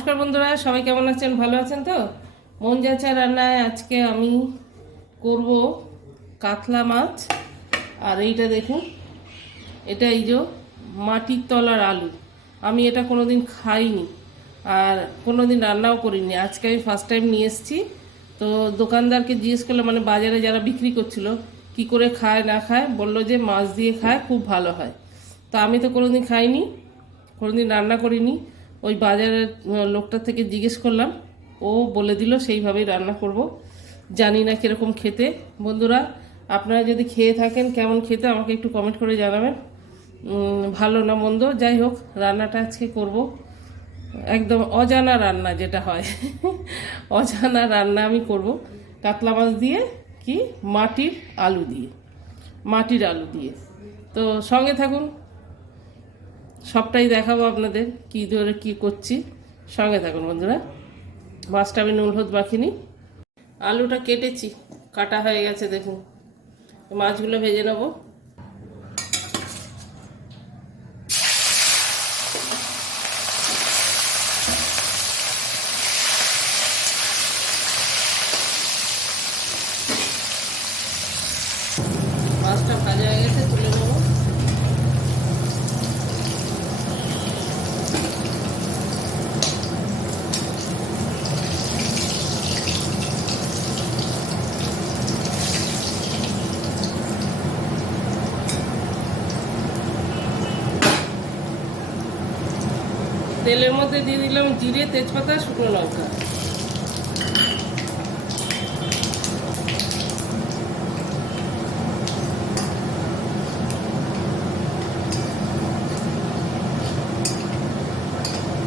নমস্কার বন্ধুরা, সবাই কেমন আছেন? ভালো আছেন তো? মন যাচ্ছে রান্নায় আজকে আমি করব কাতলা মাছ। আর এইটা দেখুন, এটা এই যে মাটির তলার আলু। আমি এটা কোনোদিন খাইনি আর কোনোদিন রান্নাও করিনি, আজকে আমি ফার্স্ট টাইম নিয়ে এসেছি। তো দোকানদারকে জিজ্ঞেস করলে, মানে বাজারে যারা বিক্রি করছিল কি করে খায় না খায়, বললো যে মাছ দিয়ে খায়, খুব ভালো হয়। তো আমি তো কোনোদিন খাইনি, কোনোদিন রান্না করিনি। ওই বাজারের লোকটার থেকে জিজ্ঞেস করলাম, ও বলে দিল সেইভাবেই রান্না করব। জানি না কীরকম খেতে। বন্ধুরা, আপনারা যদি খেয়ে থাকেন কেমন খেতে আমাকে একটু কমেন্ট করে জানাবেন। ভালো না মন্দ, যাই হোক রান্নাটা আজকে করব। একদম অজানা রান্না যেটা হয় অজানা রান্না আমি করব কাতলা মাছ দিয়ে, কি মাটির আলু দিয়ে, মাটির আলু দিয়ে। তো সঙ্গে থাকুন, সবটাই দেখাবো আপনাদের কী ধরে কী করছি। সঙ্গে থাকুন বন্ধুরা। মাছটা আমি নুন হলুদ মাখিনি, আলুটা কেটেছি, কাটা হয়ে গেছে দেখুন। মাছগুলো ভেজে নেব। মাছটা ভাজা হয়ে গেছে, তুলে নেব। তেলের মধ্যে দিয়ে দিলাম জিরে, তেজপাতা, শুকনো লঙ্কা।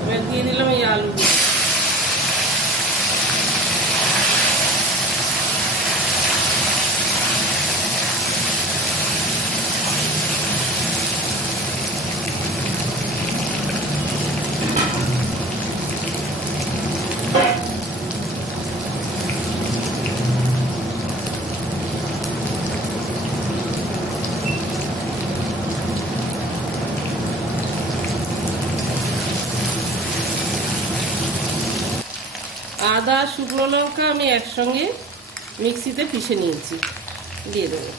এবার দিয়ে দিলাম এই আলু। আদা শুকনো লঙ্কা আমি একসঙ্গে মিক্সিতে পিষে নিয়েছি, দিয়ে দেবো।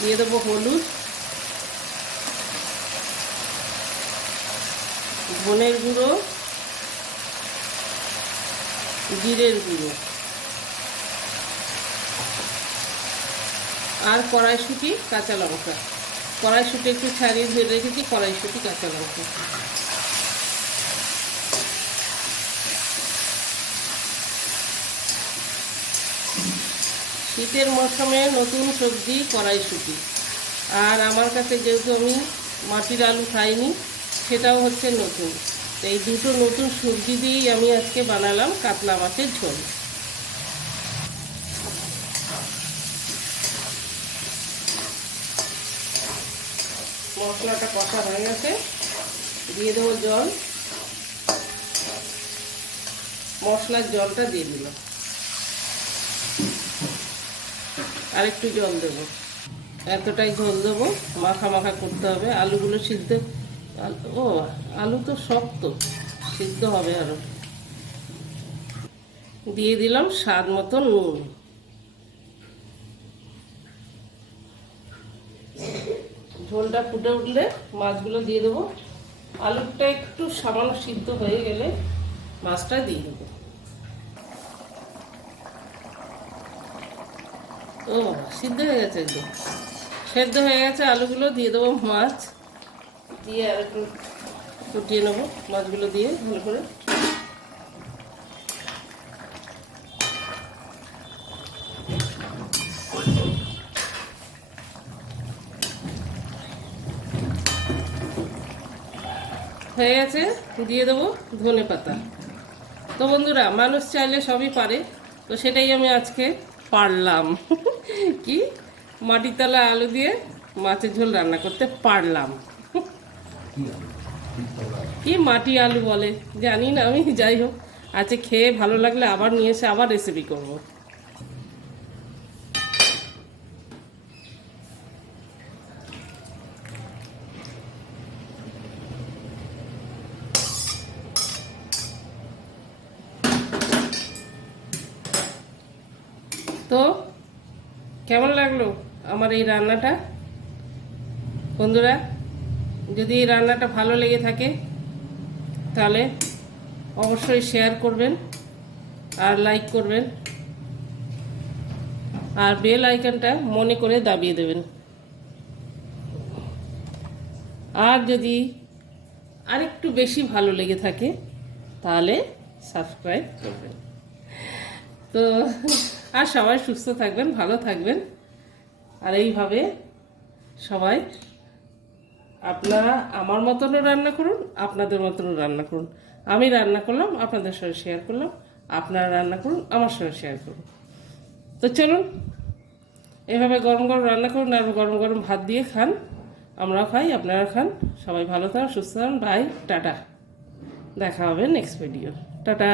দিয়ে দেবো হলুদ, ধনের গুঁড়ো, জিরের গুঁড়ো আর কড়াইশুঁটি, কাঁচা লঙ্কা। কড়াইশুঁটি একটু ছাড়িয়ে ধরে রেখেছি, কড়াইশুঁটি, কাঁচা লঙ্কা। শীতের মরশুমে নতুন সবজি কড়াইশুঁটি। আর আমার কাছে যেহেতু আমি মাটির আলু খাইনি, সেটাও হচ্ছে নতুন। এই দুটো নতুন সবজি দিয়েই আমি আজকে বানালাম কাতলা মাছের ঝোল। মশলাটা কষা হয়ে গেছে, দিয়ে দেবো জল। মশলার জলটা দিয়ে দিলাম, আর একটু জল দেবো। এতটাই ঝোল দেবো, মাখা মাখা করতে হবে। আলুগুলো সিদ্ধ, ও আলু তো শক্ত, সিদ্ধ হবে আরও। দিয়ে দিলাম স্বাদ মতো নুন। ঝোলটা ফুটে উঠলে মাছগুলো দিয়ে দেবো। আলুটা একটু সামান্য সিদ্ধ হয়ে গেলে মাছটা দিয়ে দেবো। ও সিদ্ধ হয়ে গেছে, একদম সেদ্ধ হয়ে গেছে আলুগুলো। দিয়ে দেবো মাছ, দিয়ে আর একটু ফুটিয়ে নেবো মাছগুলো দিয়ে ভালো করে। হয়ে গেছে, দিয়ে দেবো ধনে পাতা। তো বন্ধুরা, মানুষ চাইলে সবই পারে, তো সেটাই আমি আজকে পারলাম কি মাটির তলা আলু দিয়ে মাছের ঝোল রান্না করতে পারলাম। কি মাটি আলু বলে জানি না আমি, যাই হোক আজকে খেয়ে ভালো লাগলে আবার নিয়ে এসে আবার রেসিপি করব। তো কেমন লাগলো আমার এই রান্নাটা বন্ধুরা? যদি এই রান্নাটা ভালো লেগে থাকে তাহলে অবশ্যই শেয়ার করবেন আর লাইক করবেন, আর বেল আইকনটা মনে করে দাবিয়ে দেবেন। আর যদি আরেকটু বেশি ভালো লেগে থাকে তাহলে সাবস্ক্রাইব করবেন। তো আর সবাই সুস্থ থাকবেন, ভালো থাকবেন, আর এইভাবে সবাই আপনারা আমার মতনও রান্না করুন, আপনাদের মতনও রান্না করুন। আমি রান্না করলাম, আপনাদের সঙ্গে শেয়ার করলাম, আপনারা রান্না করুন, আমার সঙ্গে শেয়ার করুন। তো চলুন এভাবে গরম গরম রান্না করুন আর গরম গরম ভাত দিয়ে খান, আমরাও খাই, আপনারা খান। সবাই ভালো থাকুন, সুস্থ থাকুন। বাই, টাটা। দেখা হবে নেক্সট ভিডিও। টাটা।